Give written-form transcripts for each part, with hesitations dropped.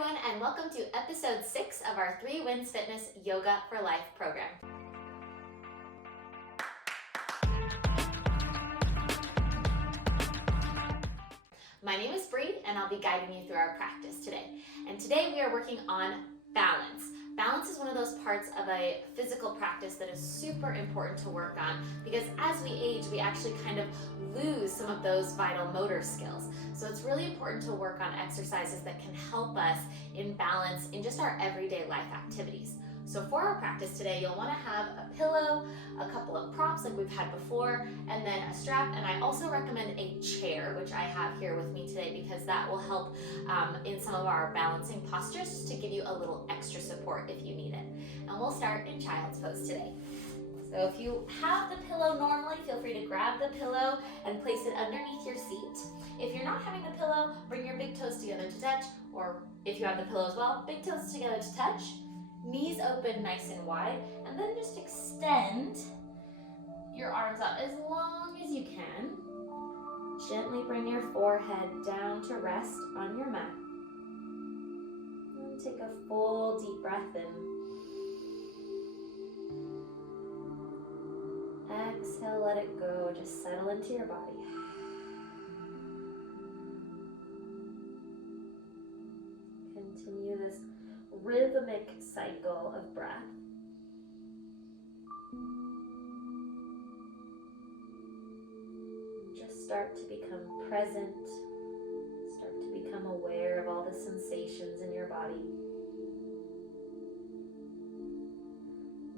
everyone, and welcome to episode 6 of our 3 Wins Fitness Yoga for Life program. My name is Bree, and I'll be guiding you through our practice today. And today we are working on balance. Balance is one of those parts of a physical practice that is super important to work on because as we age, we actually kind of lose some of those vital motor skills. So it's really important to work on exercises that can help us in balance in just our everyday life activities. So for our practice today, you'll want to have a pillow, a couple of props like we've had before, and then a strap. And I also recommend a chair, which I have here with me today because that will help in some of our balancing postures just to give you a little extra support if you need it. And we'll start in child's pose today. So if you have the pillow normally, feel free to grab the pillow and place it underneath your seat. If you're not having the pillow, bring your big toes together to touch, or if you have the pillow as well, big toes together to touch. Knees open nice and wide, and then just extend your arms out as long as you can. Gently bring your forehead down to rest on your mat. And take a full deep breath in. Exhale, let it go. Just settle into your body. Continue this rhythmic cycle of breath. Just start to become present. Start to become aware of all the sensations in your body.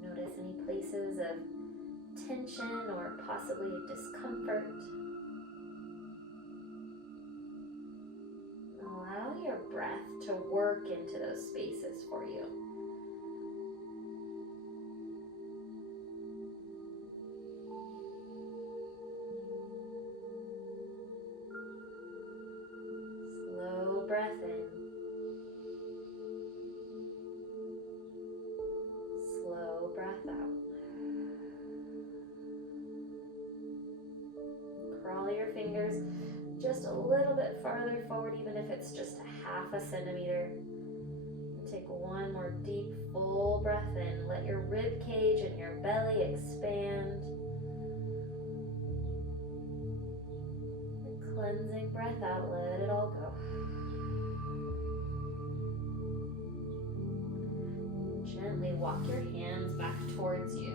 Notice any places of tension or possibly discomfort. Allow your breath to work into those spaces for you. Slow breath in. Slow breath out. Crawl your fingers just a little bit farther forward, even if it's just a half a centimeter. And take one more deep, full breath in. Let your rib cage and your belly expand. And cleansing breath out, let it all go. And gently walk your hands back towards you.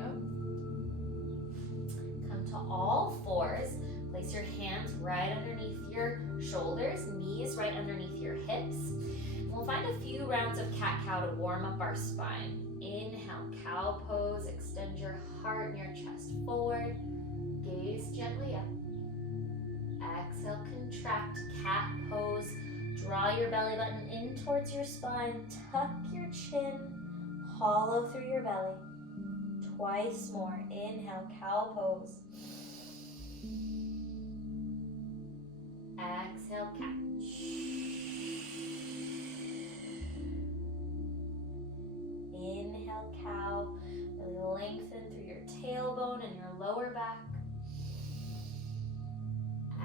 Come to all fours. Place your hands right underneath your shoulders, knees right underneath your hips. And we'll find a few rounds of cat-cow to warm up our spine. Inhale, cow pose. Extend your heart and your chest forward. Gaze gently up. Exhale, contract, cat pose. Draw your belly button in towards your spine. Tuck your chin. Hollow through your belly. Twice more. Inhale, cow pose. Exhale, cat. Inhale, cow. Really lengthen through your tailbone and your lower back.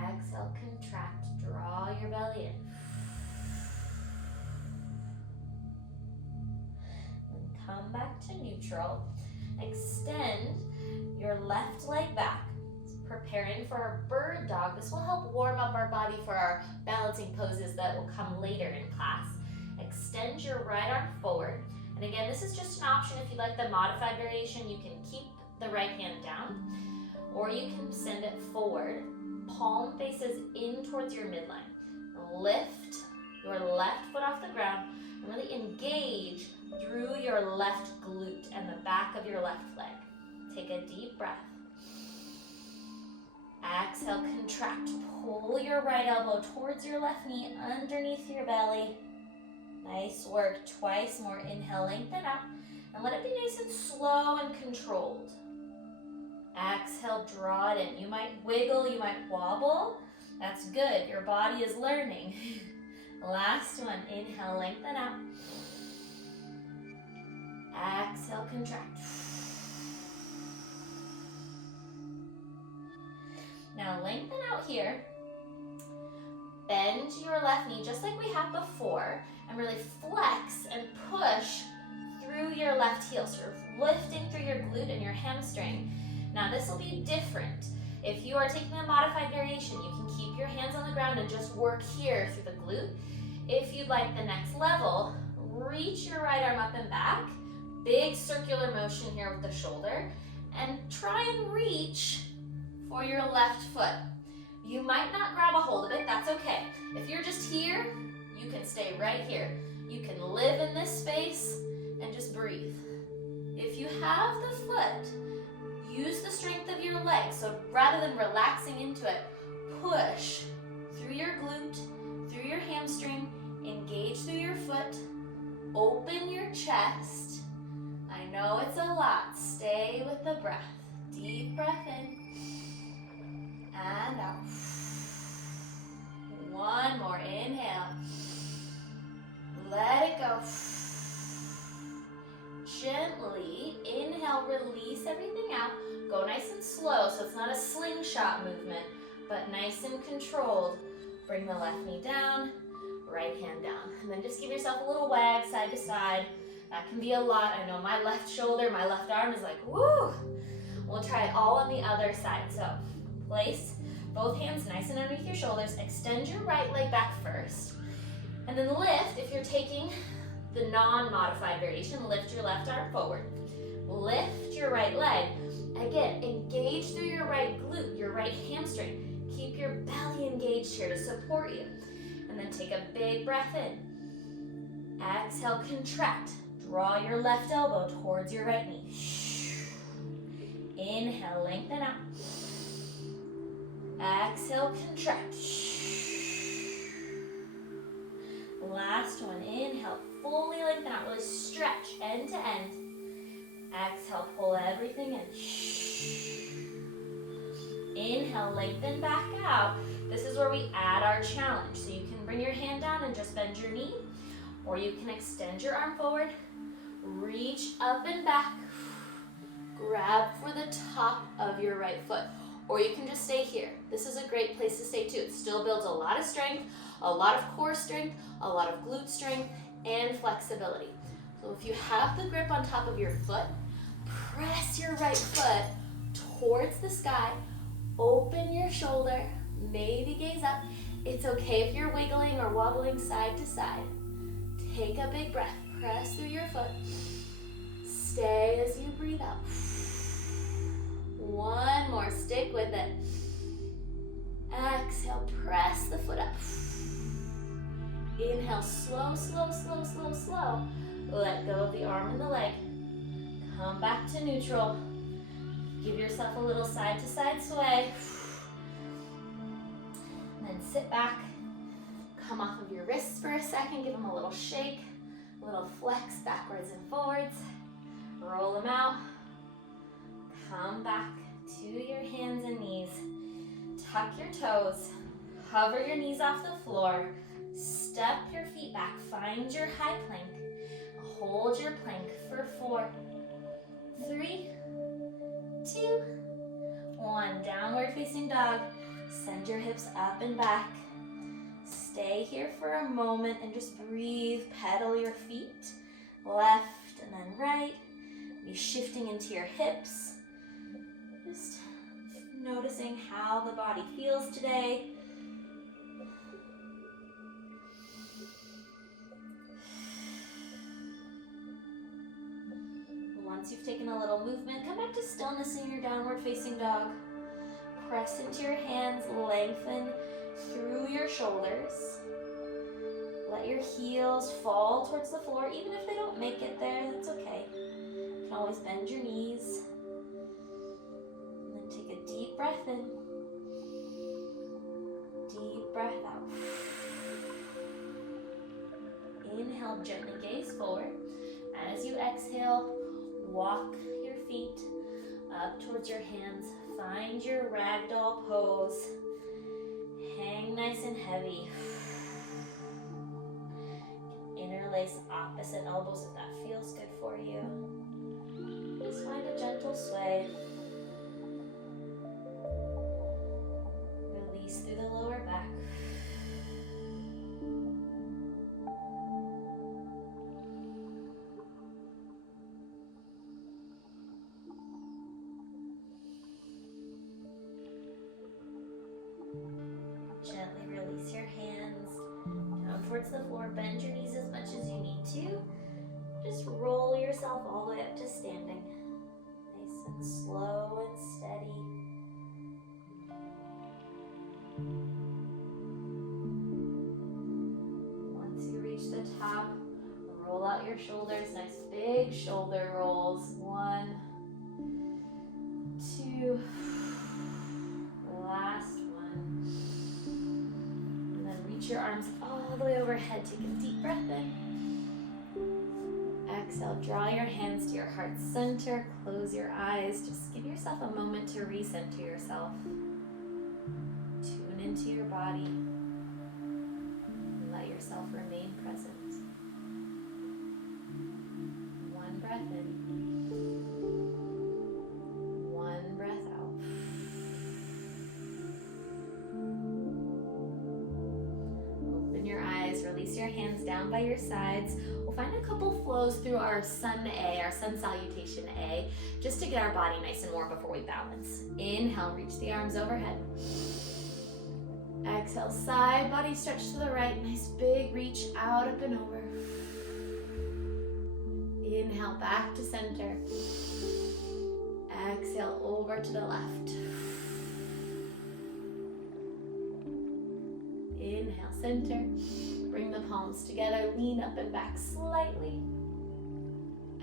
Exhale, contract. Draw your belly in. And come back to neutral. Extend your left leg back. Preparing for our bird dog. This will help warm up our body for our balancing poses that will come later in class. Extend your right arm forward. And again, this is just an option. If you'd like the modified variation, you can keep the right hand down, or you can send it forward. Palm faces in towards your midline. Lift your left foot off the ground and really engage through your left glute and the back of your left leg. Take a deep breath. Exhale, contract. Pull your right elbow towards your left knee underneath your belly. Nice work. Twice more. Inhale, lengthen out. And let it be nice and slow and controlled. Exhale, draw it in. You might wiggle, you might wobble. That's good. Your body is learning. Last one. Inhale, lengthen out. Exhale, contract. Now lengthen out here. Bend your left knee just like we have before, and really flex and push through your left heel. So you're lifting through your glute and your hamstring. Now this will be different. If you are taking a modified variation, you can keep your hands on the ground and just work here through the glute. If you'd like the next level, reach your right arm up and back. Big circular motion here with the shoulder. And try and reach for your left foot. You might not grab a hold of it, that's okay. If you're just here, you can stay right here. You can live in this space and just breathe. If you have the foot, use the strength of your legs. So rather than relaxing into it, push through your glute, through your hamstring, engage through your foot, open your chest. I know it's a lot. Stay with the breath. Deep breath in and out. One more. Inhale. Let it go. Gently inhale, release everything out. Go nice and slow, so it's not a slingshot movement, but nice and controlled. Bring the left knee down, right hand down. And then just give yourself a little wag side to side. That can be a lot. I know my left shoulder, my left arm is like, woo! We'll try it all on the other side. So place both hands nice and underneath your shoulders. Extend your right leg back first. And then lift, if you're taking the non-modified variation, lift your left arm forward. Lift your right leg. Again, engage through your right glute, your right hamstring. Keep your belly engaged here to support you. And then take a big breath in. Exhale, contract. Draw your left elbow towards your right knee. Inhale, lengthen out. Exhale, contract. Last one, inhale, fully lengthen out, really stretch end to end. Exhale, pull everything in. Inhale, lengthen back out. This is where we add our challenge. So you can bring your hand down and just bend your knee, or you can extend your arm forward, reach up and back, grab for the top of your right foot, or you can just stay here. This is a great place to stay too. It still builds a lot of strength, a lot of core strength, a lot of glute strength, and flexibility. So if you have the grip on top of your foot, press your right foot towards the sky, open your shoulder, maybe gaze up. It's okay if you're wiggling or wobbling side to side. Take a big breath, press through your foot. Stay as you breathe out. One more, stick with it. Exhale, press the foot up. Inhale, slow, slow, slow, slow, slow. Let go of the arm and the leg. Come back to neutral. Give yourself a little side to side sway. And then sit back. Come off of your wrists for a second. Give them a little shake. A little flex backwards and forwards. Roll them out. Come back to your hands and knees. Tuck your toes. Hover your knees off the floor. Step your feet back. Find your high plank. Hold your plank for 4, 3, 2, 1. Downward facing dog. Send your hips up and back. Stay here for a moment and just breathe. Pedal your feet. Left and then right. Be shifting into your hips. Just noticing how the body feels today. Once you've taken a little movement, come back to stillness in your downward facing dog. Press into your hands, lengthen through your shoulders. Let your heels fall towards the floor. Even if they don't make it there, that's okay. You can always bend your knees. And then take a deep breath in. Deep breath out. Inhale, gently gaze forward. As you exhale, walk your feet up towards your hands. Find your ragdoll pose. Hang nice and heavy. Interlace opposite elbows if that feels good for you. Just find a gentle sway. Release through the lower back. floor. Bend your knees as much as you need to. Just roll yourself all the way up to standing. Nice and slow and steady. Once you reach the top, roll out your shoulders. Nice big shoulder rolls. 1, 2. Last one. And then reach your arms all the way overhead. Take a deep breath in. Exhale, draw your hands to your heart center. Close your eyes. Just give yourself a moment to recenter yourself. Tune into your body. And let yourself remain present. One breath in. One breath out. Open your eyes. Release your hands down by your sides. We'll find a couple flows through our sun A, our sun salutation A, just to get our body nice and warm before we balance. Inhale, reach the arms overhead. Exhale, side body stretch to the right. Nice big reach out, up and over. Inhale, back to center. Exhale, over to the left. Inhale, center. Bring the palms together, lean up and back slightly.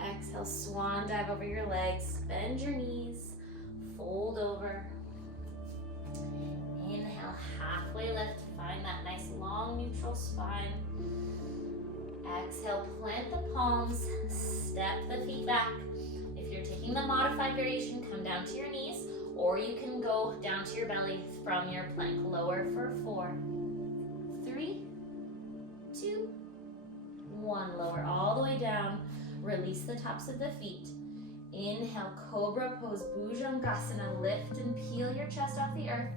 Exhale, swan dive over your legs, bend your knees, fold over. Inhale, halfway lift, find that nice long neutral spine. Exhale, plant the palms, step the feet back. If you're taking the modified variation, come down to your knees, or you can go down to your belly from your plank. Lower for 4, 3, 2, 1. Lower all the way down. Release the tops of the feet. Inhale, cobra pose, bhujangasana. Lift and peel your chest off the earth.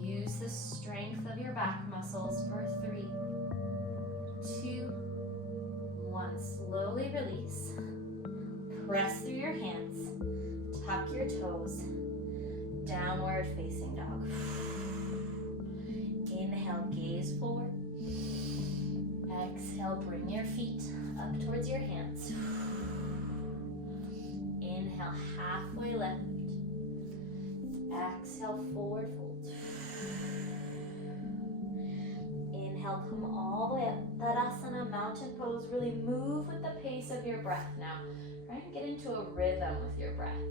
Use the strength of your back muscles for 3, 2, 1. Slowly release. Press through your hands. Tuck your toes. Downward facing dog. Inhale, gaze forward. Exhale, bring your feet up towards your hands. Inhale, halfway lift. Exhale, forward fold. Inhale, come all the way up. Tadasana, mountain pose. Really move with the pace of your breath now. Try and get into a rhythm with your breath.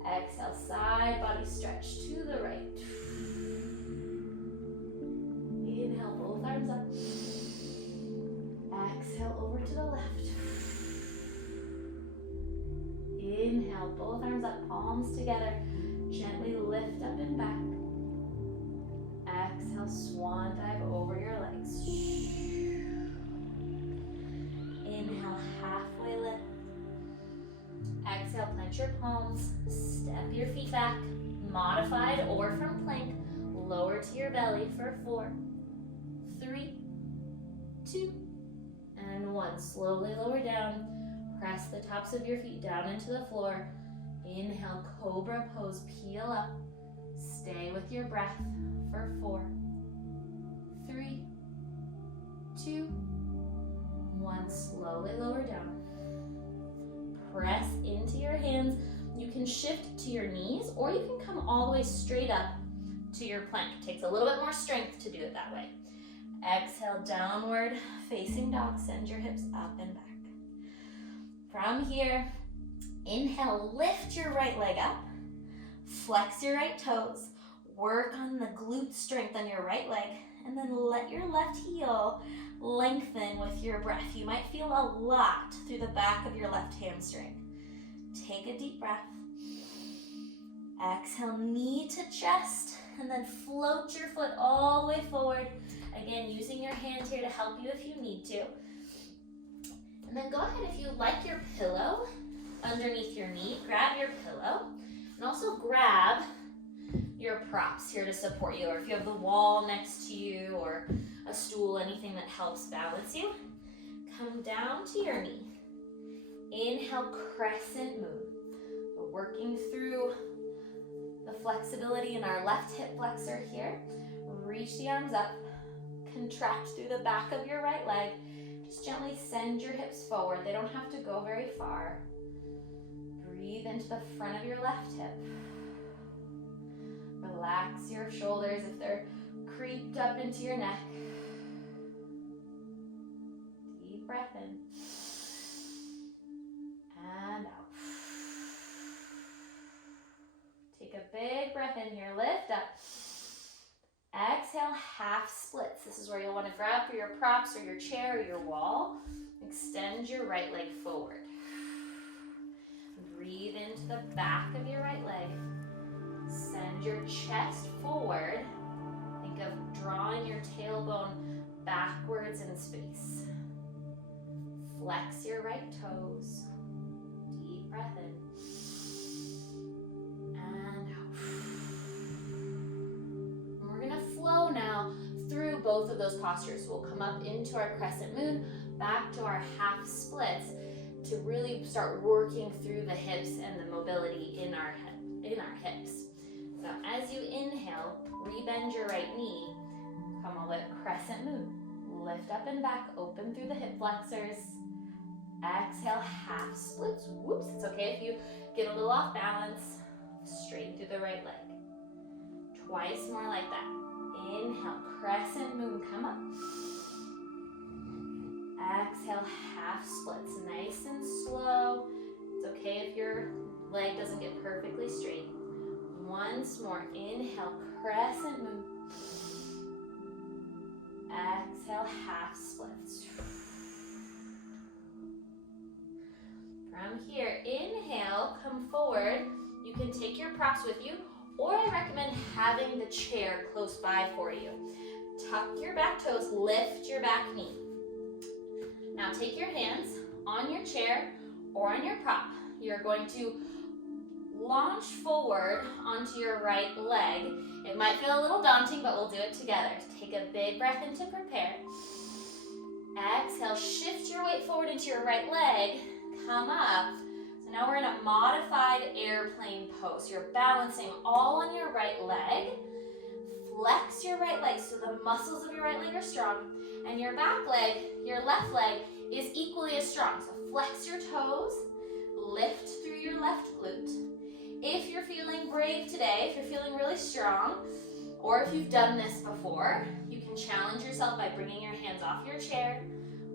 Exhale, side body stretch to the right. Inhale, both arms up. Exhale, over to the left. Inhale, both arms up, palms together. Gently lift up and back. Exhale, swan dive over your legs. Inhale, halfway lift. Exhale, plant your palms. Step your feet back. Modified or from plank. Lower to your belly for 4, 3, 2, and 1. Slowly lower down. Press the tops of your feet down into the floor. Inhale, cobra pose, peel up. Stay with your breath for 4, 3, 2, 1. Slowly lower down. Press into your hands. You can shift to your knees, or you can come all the way straight up to your plank. It takes a little bit more strength to do it that way. Exhale, downward facing dog. Send your hips up and back. From here, inhale, lift your right leg up. Flex your right toes. Work on the glute strength on your right leg. And then let your left heel lengthen with your breath. You might feel a lot through the back of your left hamstring. Take a deep breath. Exhale, knee to chest. And then float your foot all the way forward. Again, using your hand here to help you if you need to. And then go ahead, if you like your pillow underneath your knee, grab your pillow. And also grab your props here to support you. Or if you have the wall next to you or a stool, anything that helps balance you. Come down to your knee. Inhale, crescent moon. We're working through the flexibility in our left hip flexor here. Reach the arms up. contract through the back of your right leg. Just gently send your hips forward. They don't have to go very far. Breathe into the front of your left hip. Relax your shoulders if they're creeped up into your neck. Deep breath in. And out. Take a big breath in here. Lift up. Exhale, half splits. This is where you'll want to grab for your props or your chair or your wall. Extend your right leg forward. Breathe into the back of your right leg. Send your chest forward. Think of drawing your tailbone backwards in space. Flex your right toes. Deep breath in. And out. We're going to flow now through both of those postures. We'll come up into our crescent moon, back to our half splits to really start working through the hips and the mobility in our hips. So as you inhale, rebend your right knee, come all the way crescent moon. Lift up and back, open through the hip flexors. Exhale, half splits. Whoops, it's okay if you get a little off balance. Straight through the right leg. Twice more like that. Inhale, crescent moon, come up. Exhale, half splits, nice and slow. It's okay if your leg doesn't get perfectly straight. Once more, inhale, crescent moon. Exhale, half splits. From here, inhale, come forward. You can take your props with you, or I recommend having the chair close by for you. Tuck your back toes, lift your back knee. Now take your hands on your chair or on your prop. You're going to launch forward onto your right leg. It might feel a little daunting, but we'll do it together. Take a big breath in to prepare. Exhale, shift your weight forward into your right leg. Come up. So now we're in a modified airplane pose. You're balancing all on your right leg. Flex your right leg so the muscles of your right leg are strong. And your back leg, your left leg, is equally as strong. So flex your toes, lift through your left glute. If you're feeling brave today, if you're feeling really strong, or if you've done this before, you can challenge yourself by bringing your hands off your chair,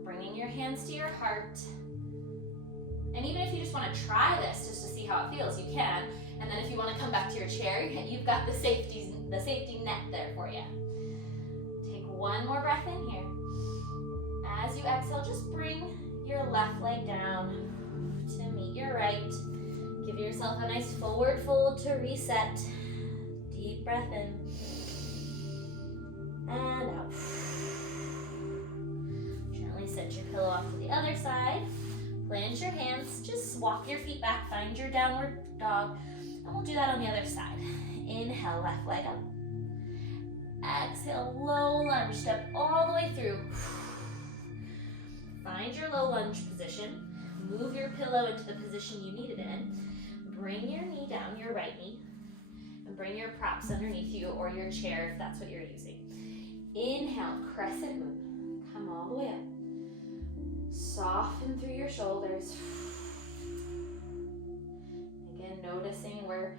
bringing your hands to your heart. And even if you just want to try this just to see how it feels, you can. And then if you want to come back to your chair, you've got the safety net there for you. Take one more breath in here. As you exhale, just bring your left leg down to meet your right. Give yourself a nice forward fold to reset. Deep breath in. And out. Gently set your pillow off to the other side. Plant your hands. Just walk your feet back. Find your downward dog. And we'll do that on the other side. Inhale, left leg up. Exhale, low lunge. Step all the way through. Find your low lunge position. Move your pillow into the position you need it in. Bring your knee down, your right knee. And bring your props underneath you or your chair if that's what you're using. Inhale, crescent moon. Come all the way up. Soften through your shoulders. Again, noticing where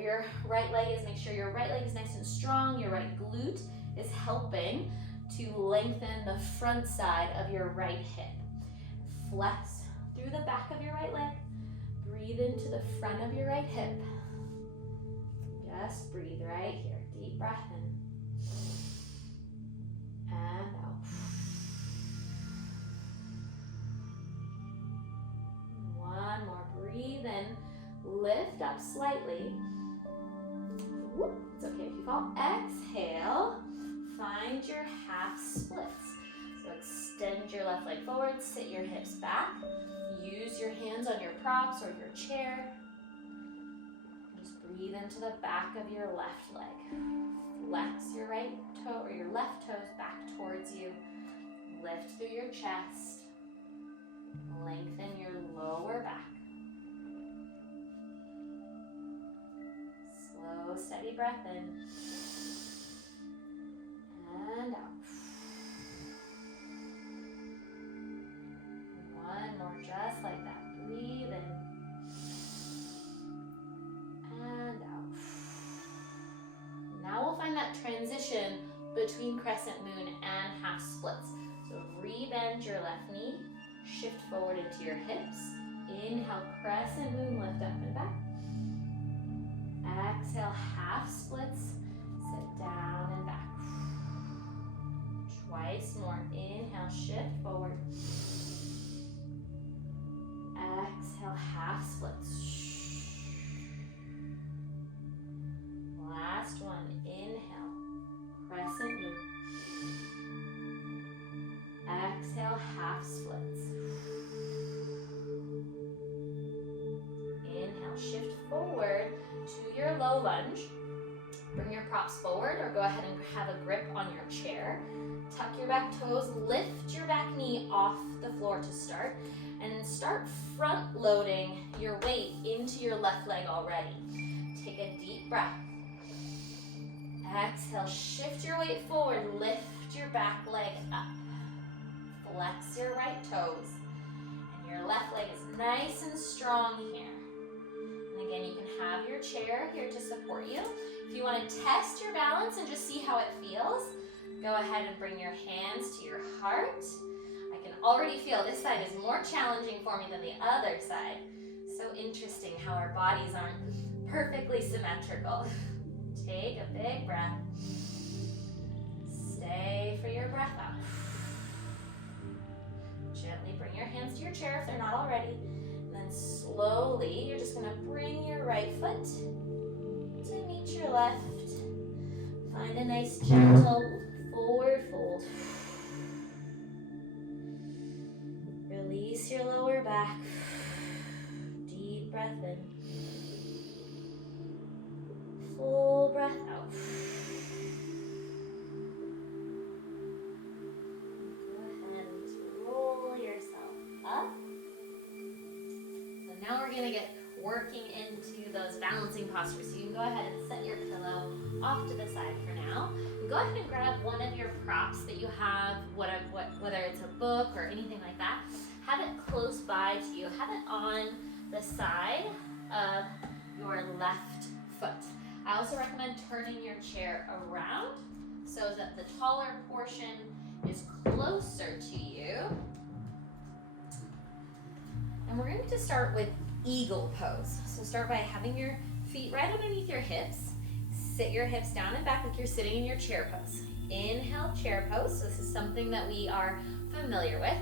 your right leg is. Make sure your right leg is nice and strong. Your right glute is helping to lengthen the front side of your right hip. Flex through the back of your right leg. Breathe into the front of your right hip. Just breathe right here. Deep breath in. And out. One more. Breathe in. Lift up slightly. Whoop. It's okay if you fall. Exhale. Find your half splits. So extend your left leg forward. Sit your hips back. Use your hands on your props or your chair. Just breathe into the back of your left leg. Flex your right toe or your left toes back towards you. Lift through your chest. Lengthen your lower back. Slow, steady breath in. And out. between crescent moon and half splits. So re-bend your left knee, shift forward into your hips. Inhale, crescent moon, lift up and back. Exhale, half splits, sit down and back. Twice more. Inhale, shift forward. Exhale, half splits. Last one. Inhale, crescent moon. Exhale, half splits. Inhale, shift forward to your low lunge. Bring your props forward or go ahead and have a grip on your chair. Tuck your back toes, lift your back knee off the floor to start, and start front loading your weight into your left leg already. Take a deep breath. Exhale, shift your weight forward, lift your back leg up. Flex your right toes, and your left leg is nice and strong here. And again, you can have your chair here to support you. If you want to test your balance and just see how it feels, go ahead and bring your hands to your heart. I can already feel this side is more challenging for me than the other side. So interesting how our bodies aren't perfectly symmetrical. Take a big breath. Stay for your breath out. Gently bring your hands to your chair if they're not already. And then slowly, you're just gonna bring your right foot to meet your left. Find a nice gentle forward fold. Release your lower back. Deep breath in. Full breath out. Go ahead and just roll yourself up. So now we're gonna get working into those balancing postures. So you can go ahead and set your pillow off to the side for now. And go ahead and grab one of your props that you have, whether it's a book or anything like that. Have it close by to you. Have it on the side of your left foot. I also recommend turning your chair around so that the taller portion is closer to you. And we're going to start with eagle pose. So start by having your feet right underneath your hips. Sit your hips down and back like you're sitting in your chair pose. Inhale, chair pose. So this is something that we are familiar with.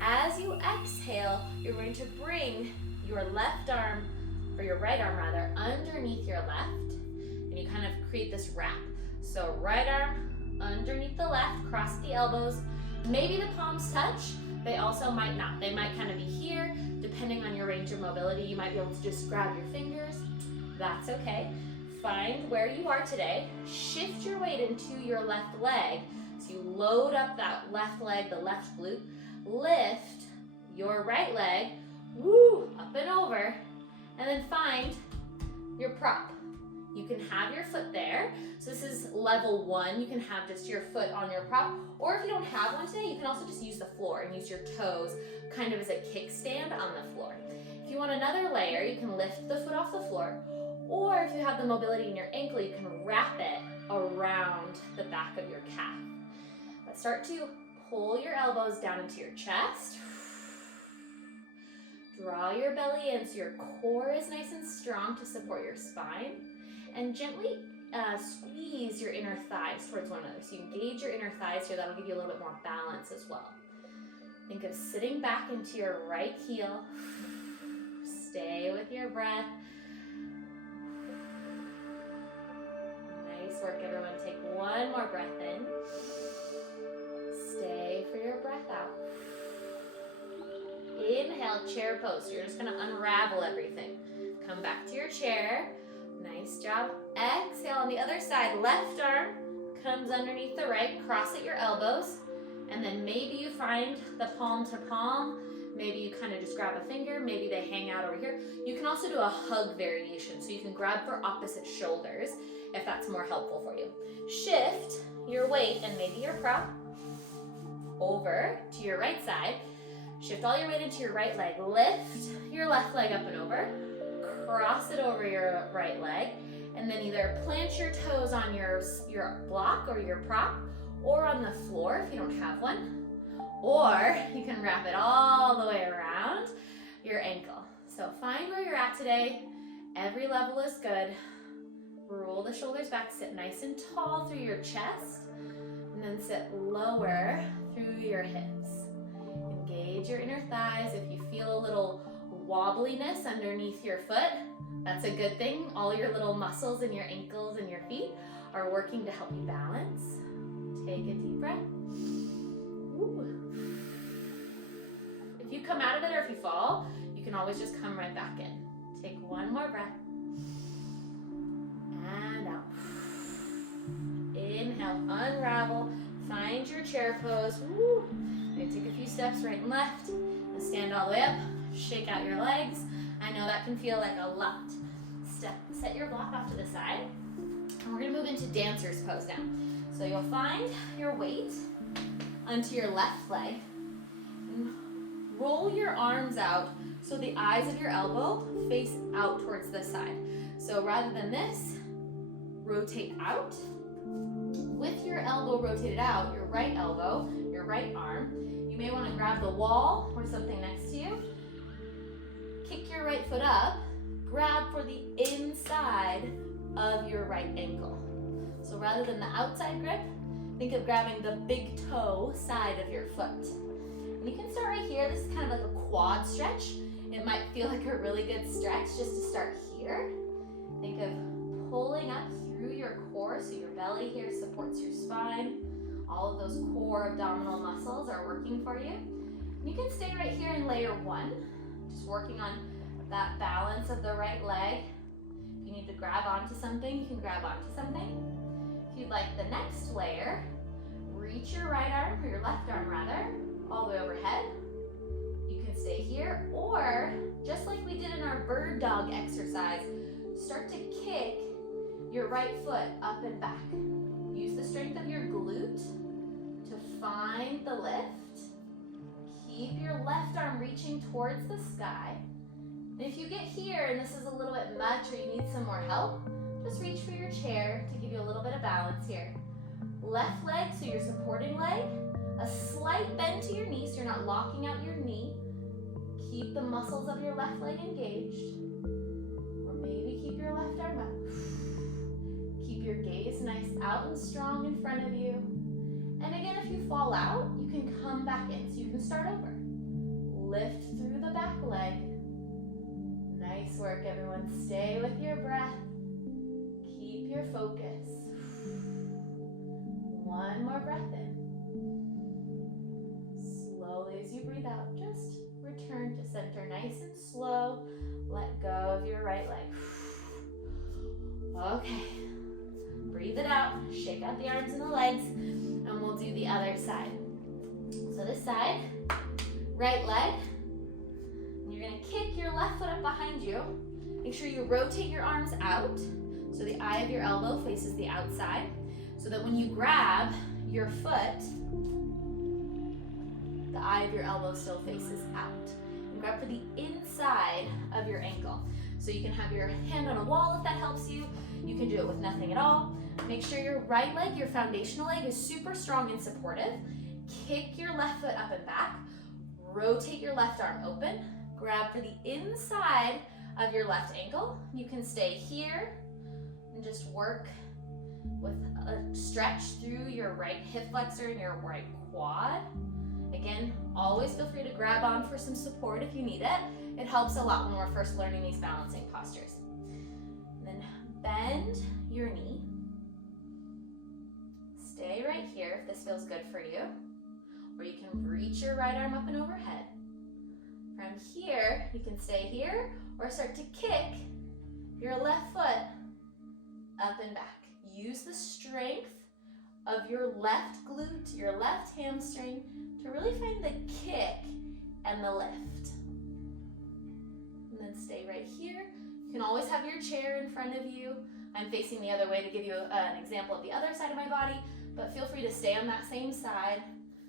As you exhale, you're going to bring your left arm, or your right arm rather, underneath your left. And you kind of create this wrap. So right arm underneath the left, cross the elbows. Maybe the palms touch. They also might not. They might kind of be here. Depending on your range of mobility, you might be able to just grab your fingers. That's okay. Find where you are today. Shift your weight into your left leg. So you load up that left leg, the left glute. Lift your right leg, woo, up and over. And then find your prop. You can have your foot there. So this is level 1. You can have just your foot on your prop. Or if you don't have one today, you can also just use the floor and use your toes kind of as a kickstand on the floor. If you want another layer, you can lift the foot off the floor. Or if you have the mobility in your ankle, you can wrap it around the back of your calf. But start to pull your elbows down into your chest. Draw your belly in so your core is nice and strong to support your spine. And gently squeeze your inner thighs towards one another. So you engage your inner thighs here. That'll give you a little bit more balance as well. Think of sitting back into your right heel. Stay with your breath. Nice work, everyone. Take one more breath in. Stay for your breath out. Inhale, chair pose. You're just gonna unravel everything. Come back to your chair. Nice job. Exhale on the other side. Left arm comes underneath the right. Cross at your elbows. And then maybe you find the palm to palm. Maybe you kind of just grab a finger. Maybe they hang out over here. You can also do a hug variation. So you can grab for opposite shoulders if that's more helpful for you. Shift your weight and maybe your prop over to your right side. Shift all your weight into your right leg. Lift your left leg up and over. Cross it over your right leg. And then either plant your toes on your block or your prop, or on the floor if you don't have one. Or you can wrap it all the way around your ankle. So find where you're at today. Every level is good. Roll the shoulders back, sit nice and tall through your chest, and then sit lower through your hips. Engage your inner thighs. If you feel a little wobbliness underneath your foot, that's a good thing. All your little muscles in your ankles and your feet are working to help you balance. Take a deep breath. Ooh. If you come out of it or if you fall, you can always just come right back in. Take one more breath. And out. Inhale, unravel, find your chair pose. Woo. Maybe take a few steps right and left. And stand all the way up. Shake out your legs. I know that can feel like a lot. Set your block off to the side. And we're gonna move into dancer's pose now. So you'll find your weight onto your left leg. And roll your arms out so the eyes of your elbow face out towards the side. So rather than this, rotate out. With your elbow rotated out, your right elbow, your right arm, you may want to grab the wall or something next to you. Kick your right foot up, grab for the inside of your right ankle. So rather than the outside grip, think of grabbing the big toe side of your foot. And you can start right here. This is kind of like a quad stretch. It might feel like a really good stretch just to start here. Think of pulling up through your core, so your belly here supports your spine. All of those core abdominal muscles are working for you. You can stay right here in layer one, just working on that balance of the right leg. If you need to grab onto something, you can grab onto something. If you'd like the next layer, reach your right arm, or your left arm rather, all the way overhead. You can stay here, or just like we did in our bird dog exercise, start to kick your right foot up and back. Use the strength of your glute to find the lift. Keep your left arm reaching towards the sky. And if you get here and this is a little bit much or you need some more help, just reach for your chair to give you a little bit of balance here. Left leg, so your supporting leg, a slight bend to your knee so you're not locking out your knee. Keep the muscles of your left leg engaged. Or maybe keep your left arm up. Keep your gaze nice out and strong in front of you. And again, if you fall out, you can come back in, so you can start over. Lift through the back leg. Nice work, everyone. Stay with your breath. Keep your focus. One more breath in. Slowly as you breathe out, just return to center nice and slow. Let go of your right leg. Okay. Breathe it out. Shake out the arms and the legs. And we'll do the other side. So this side, right leg. And you're going to kick your left foot up behind you. Make sure you rotate your arms out so the eye of your elbow faces the outside, so that when you grab your foot, the eye of your elbow still faces out. And grab for the inside of your ankle. So you can have your hand on a wall if that helps you. You can do it with nothing at all. Make sure your right leg, your foundational leg, is super strong and supportive. Kick your left foot up and back. Rotate your left arm open. Grab for the inside of your left ankle. You can stay here and just work with a stretch through your right hip flexor and your right quad. Again, always feel free to grab on for some support if you need it. It helps a lot when we're first learning these balancing postures. And then bend your knee. Stay right here if this feels good for you. Or you can reach your right arm up and overhead. From here, you can stay here or start to kick your left foot up and back. Use the strength of your left glute, your left hamstring, to really find the kick and the lift. And then stay right here. You can always have your chair in front of you. I'm facing the other way to give you an example of the other side of my body, but feel free to stay on that same side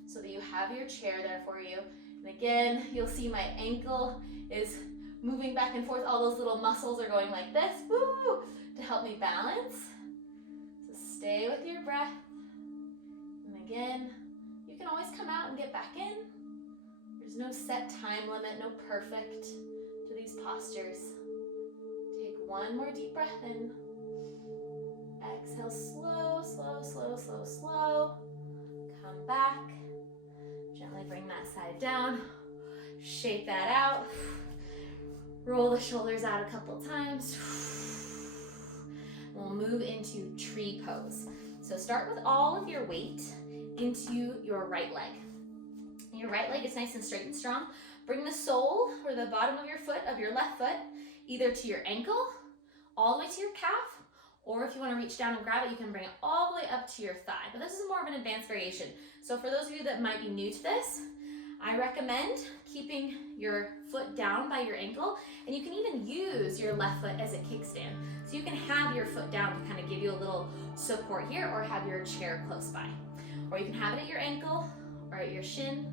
so that you have your chair there for you. And again, you'll see my ankle is moving back and forth. All those little muscles are going like this. Woo! to help me balance. So stay with your breath. And again, you can always come out and get back in. There's no set time limit, no perfect to these postures. Take one more deep breath in. Exhale, slow, slow, slow, slow, slow. Come back. Gently bring that side down. Shake that out. Roll the shoulders out a couple times. We'll move into tree pose. So start with all of your weight into your right leg. Your right leg is nice and straight and strong. Bring the sole or the bottom of your foot, of your left foot, either to your ankle, all the way to your calf, or if you want to reach down and grab it, you can bring it all the way up to your thigh. But this is more of an advanced variation. So for those of you that might be new to this, I recommend keeping your foot down by your ankle, and you can even use your left foot as a kickstand. So you can have your foot down to kind of give you a little support here, or have your chair close by. Or you can have it at your ankle or at your shin.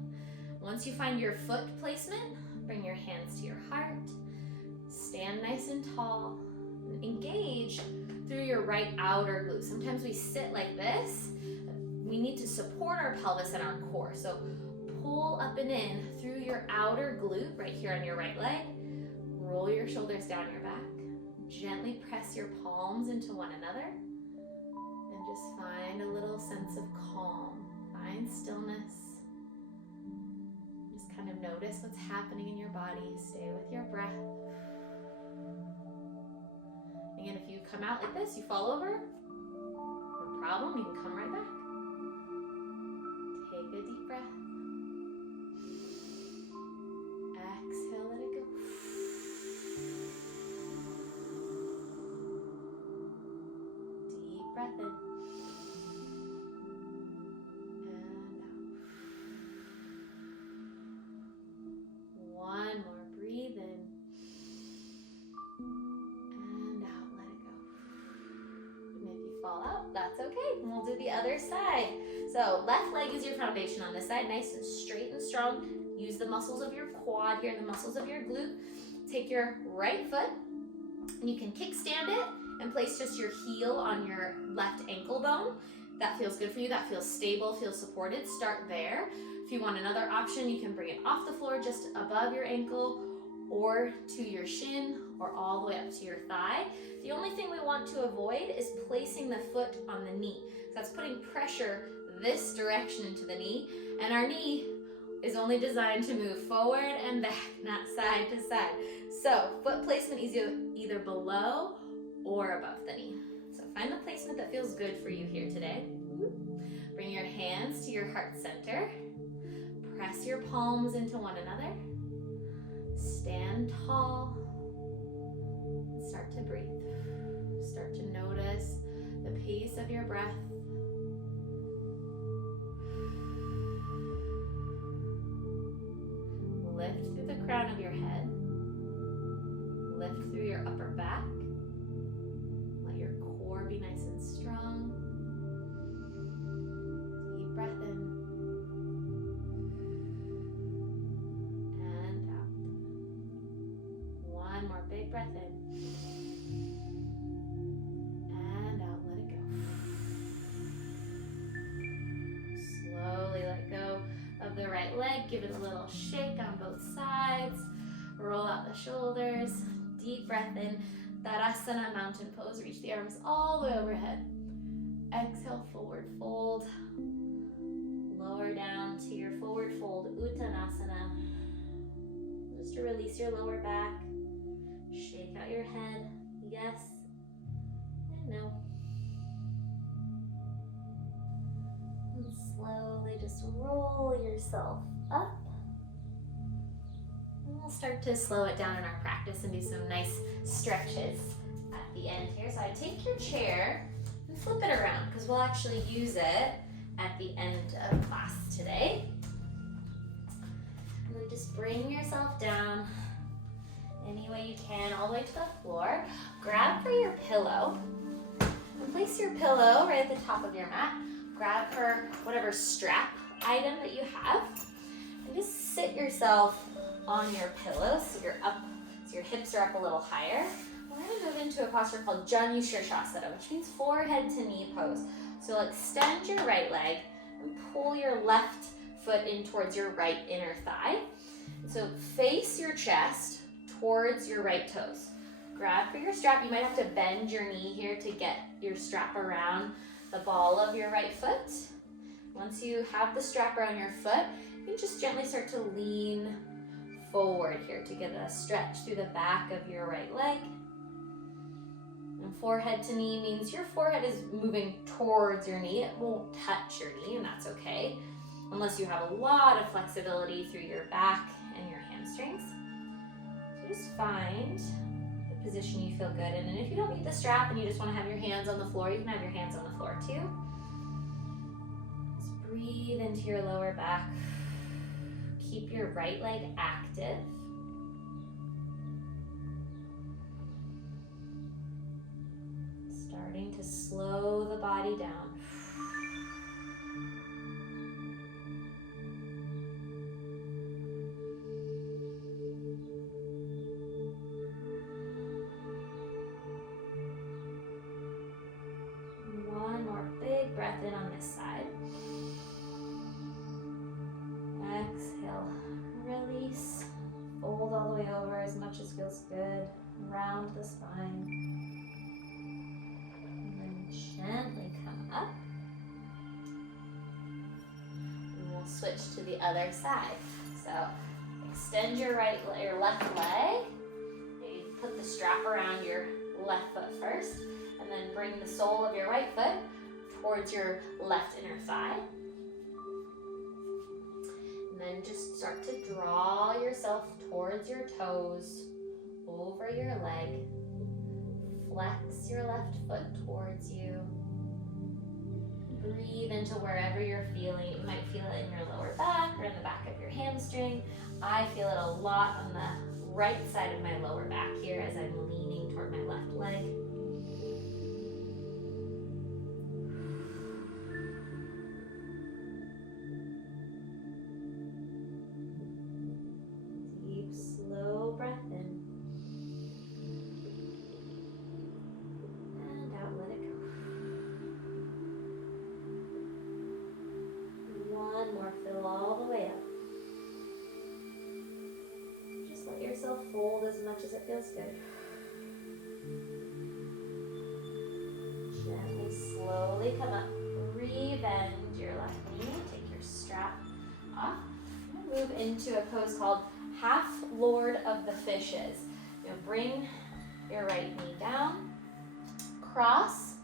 Once you find your foot placement, bring your hands to your heart. Stand nice and tall. And engage through your right outer glute. Sometimes we sit like this. We need to support our pelvis and our core. So pull up and in through your outer glute right here on your right leg. Roll your shoulders down your back. Gently press your palms into one another. And just find a little sense of calm. Find stillness. Just kind of notice what's happening in your body. Stay with your breath. Again, if you come out like this, you fall over, no problem, you can come right back. Take a deep breath. Exhale, let it go. Deep breath in. And out. One more, breathe in. And out, let it go. And if you fall out, that's okay. And we'll do the other side. So left leg is your foundation on this side, nice and straight and strong. Use the muscles of your quad here, the muscles of your glute. Take your right foot, and you can kickstand it and place just your heel on your left ankle bone. That feels good for you. That feels stable, feels supported. Start there. If you want another option, you can bring it off the floor just above your ankle or to your shin or all the way up to your thigh. The only thing we want to avoid is placing the foot on the knee. So that's putting pressure this direction into the knee, and our knee is only designed to move forward and back, not side to side. So foot placement is either below or above the knee. So find the placement that feels good for you here today. Bring your hands to your heart center. Press your palms into one another. Stand tall. Start to breathe. Start to notice the pace of your breath. Lift through the crown of your head. Lift through your upper back. Let your core be nice and strong. Deep breath in. And out. One more big breath in. And out, let it go. Slowly let go of the right leg. Give it a little shake on both sides. Roll out the shoulders. Deep breath in. Tadasana, mountain pose. Reach the arms all the way overhead. Exhale, forward fold. Lower down to your forward fold, Uttanasana. Just to release your lower back. Shake out your head. Yes and no. And slowly just roll yourself up. And we'll start to slow it down in our practice and do some nice stretches at the end here. So I take your chair and flip it around because we'll actually use it at the end of class today. And then just bring yourself down any way you can, all the way to the floor. Grab for your pillow. And place your pillow right at the top of your mat. Grab for whatever strap item that you have. And just sit yourself on your pillow so you're up, so your hips are up a little higher. We're going to move into a posture called Janu Shavasana, which means forehead to knee pose. So you'll extend your right leg and pull your left foot in towards your right inner thigh. So face your chest towards your right toes. Grab for your strap. You might have to bend your knee here to get your strap around the ball of your right foot. Once you have the strap around your foot, you can just gently start to lean forward here to get a stretch through the back of your right leg. And forehead to knee means your forehead is moving towards your knee. It won't touch your knee, and that's okay, unless you have a lot of flexibility through your back and your hamstrings. So just find the position you feel good in. And if you don't need the strap and you just want to have your hands on the floor, you can have your hands on the floor too. Just breathe into your lower back. Keep your right leg active. Starting to slow the body down. One more big breath in on this side. Exhale, release, fold all the way over as much as feels good, round the spine, and then gently come up. And we'll switch to the other side. So extend your left leg, maybe put the strap around your left foot first, and then bring the sole of your right foot towards your left inner thigh. And then just start to draw yourself towards your toes, over your leg. Flex your left foot towards you. Breathe into wherever you're feeling. You might feel it in your lower back or in the back of your hamstring. I feel it a lot on the right side of my lower back here as I'm leaning toward my left leg. Fold as much as it feels good. Gently, slowly come up. Rebend your left knee. Take your strap off. I'm going to move into a pose called Half Lord of the Fishes. You'll bring your right knee down. Cross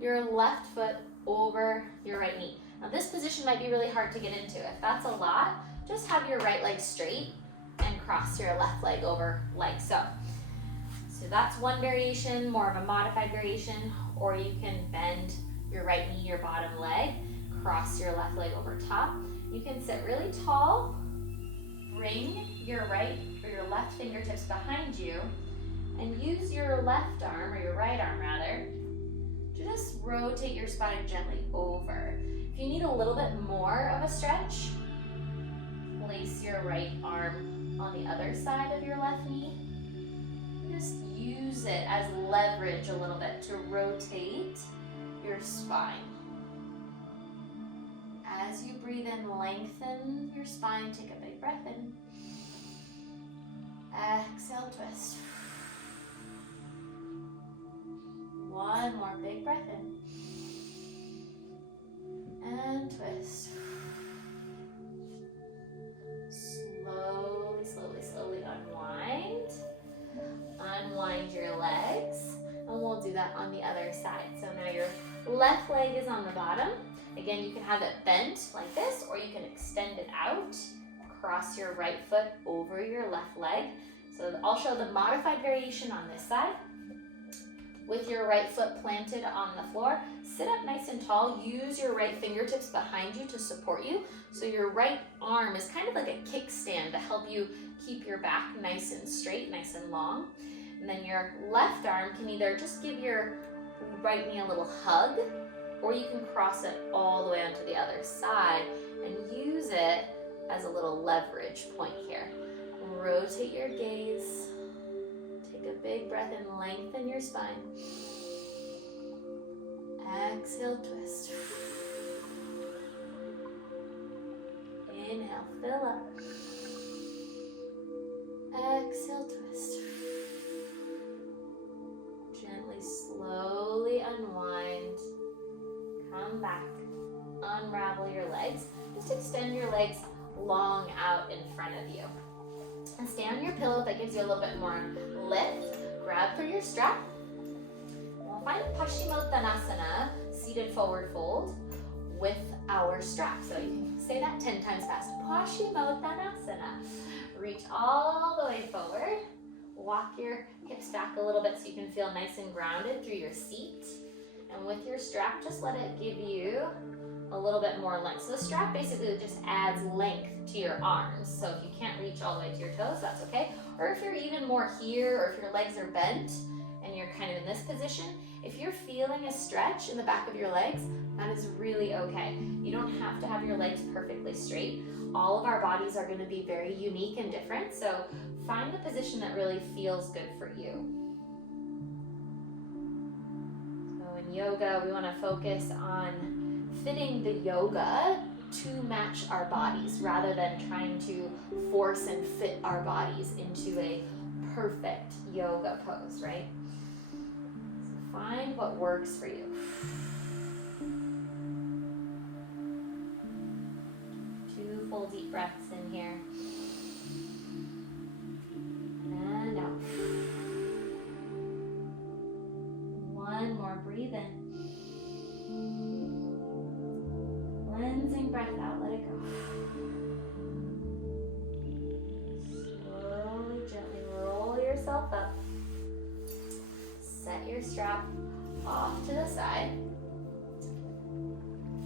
your left foot over your right knee. Now this position might be really hard to get into. If that's a lot, just have your right leg straight and cross your left leg over like so. So that's one variation, more of a modified variation, or you can bend your right knee, your bottom leg, cross your left leg over top. You can sit really tall, bring your right or your left fingertips behind you, and use your left arm, or your right arm rather, to just rotate your spine gently over. If you need a little bit more of a stretch, place your right arm on the other side of your left knee. Just use it as leverage a little bit to rotate your spine. As you breathe in, lengthen your spine. Take a big breath in. Exhale, twist. One more big breath in. And twist. Slowly unwind. Unwind your legs. And we'll do that on the other side. So now your left leg is on the bottom. Again, you can have it bent like this, or you can extend it out. Cross your right foot over your left leg. So I'll show the modified variation on this side. With your right foot planted on the floor, sit up nice and tall. Use your right fingertips behind you to support you. So your right arm is kind of like a kickstand to help you keep your back nice and straight, nice and long. And then your left arm can either just give your right knee a little hug, or you can cross it all the way onto the other side and use it as a little leverage point here. Rotate your gaze. Take Take a big breath and lengthen your spine. Exhale, twist. Inhale, fill up. Exhale, twist. Gently, slowly unwind. Come back. Unravel your legs. Just extend your legs long out in front of you. And stay on your pillow. That gives you a little bit more lift. Grab for your strap. We'll find Pashimoto, seated forward fold, with our strap. So you can say that 10 times fast. Pashimoto. Reach all the way forward. Walk your hips back a little bit so you can feel nice and grounded through your seat. And with your strap, just let it give you a little bit more length. So the strap basically just adds length to your arms. So if you can't reach all the way to your toes, that's okay. Or if you're even more here, or if your legs are bent and you're kind of in this position, if you're feeling a stretch in the back of your legs, that is really okay. You don't have to have your legs perfectly straight. All of our bodies are going to be very unique and different. So find the position that really feels good for you. So in yoga, we want to focus on fitting the yoga to match our bodies rather than trying to force and fit our bodies into a perfect yoga pose, right? So find what works for you. 2 full deep breaths in here. And out. 1 more, breathe in. Cleansing breath out, let it go. Slowly, gently roll yourself up. Set your strap off to the side.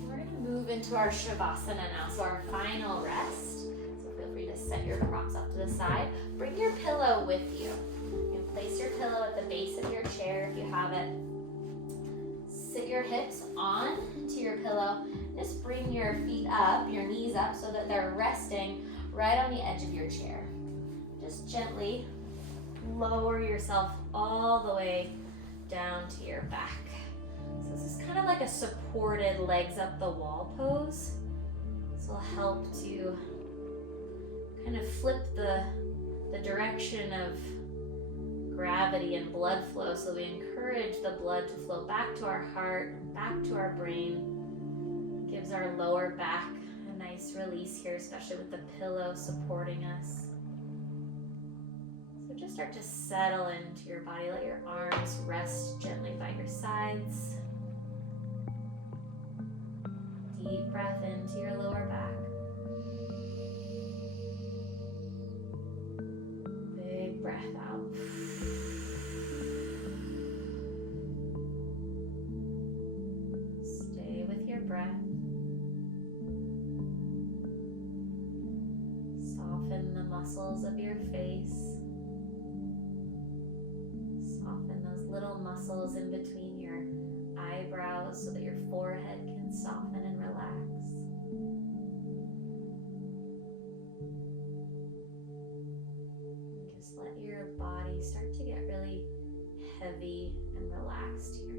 We're going to move into our Shavasana now, so our final rest. So feel free to set your props off to the side. Bring your pillow with you. You can place your pillow at the base of your chair if you have it. Sit your hips on to your pillow. Just bring your feet up, your knees up, so that they're resting right on the edge of your chair. Just gently lower yourself all the way down to your back. So this is kind of like a supported legs up the wall pose. This will help to kind of flip the direction of gravity and blood flow, so we encourage the blood to flow back to our heart, back to our brain. Gives our lower back a nice release here, especially with the pillow supporting us. So just start to settle into your body. Let your arms rest gently by your sides. Deep breath into your lower back. Big breath out. Stay with your breath. Soften the muscles of your face. Soften those little muscles in between your eyebrows so that your forehead can soften and relax. Just let your body start to get really heavy and relaxed here.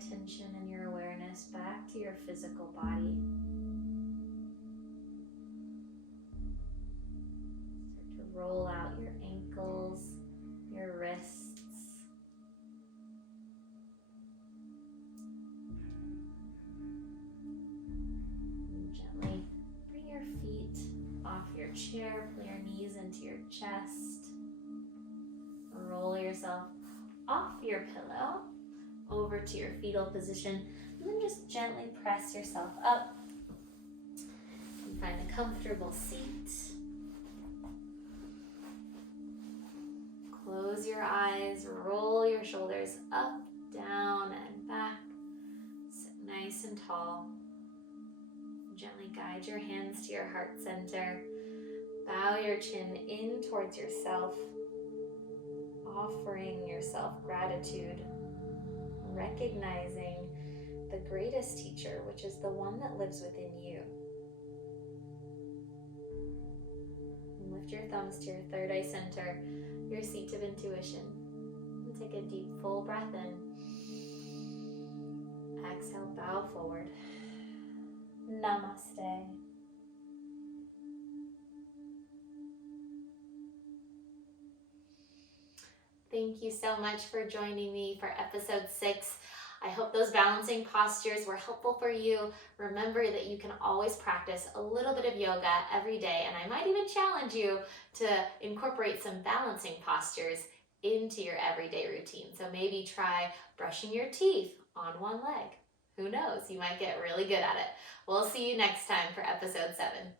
Attention and your awareness back to your physical body. Start to roll out your ankles, your wrists. And gently bring your feet off your chair, pull your knees into your chest. Roll yourself off your pillow over to your fetal position, and then just gently press yourself up and find a comfortable seat. Close your eyes, roll your shoulders up, down, and back. Sit nice and tall. Gently guide your hands to your heart center. Bow your chin in towards yourself, offering yourself gratitude, recognizing the greatest teacher, which is the one that lives within you. And lift your thumbs to your third eye center, your seat of intuition. And take a deep, full breath in. Exhale, bow forward. Namaste. Thank you so much for joining me for episode 6. I hope those balancing postures were helpful for you. Remember that you can always practice a little bit of yoga every day, and I might even challenge you to incorporate some balancing postures into your everyday routine. So maybe try brushing your teeth on one leg. Who knows? You might get really good at it. We'll see you next time for episode 7.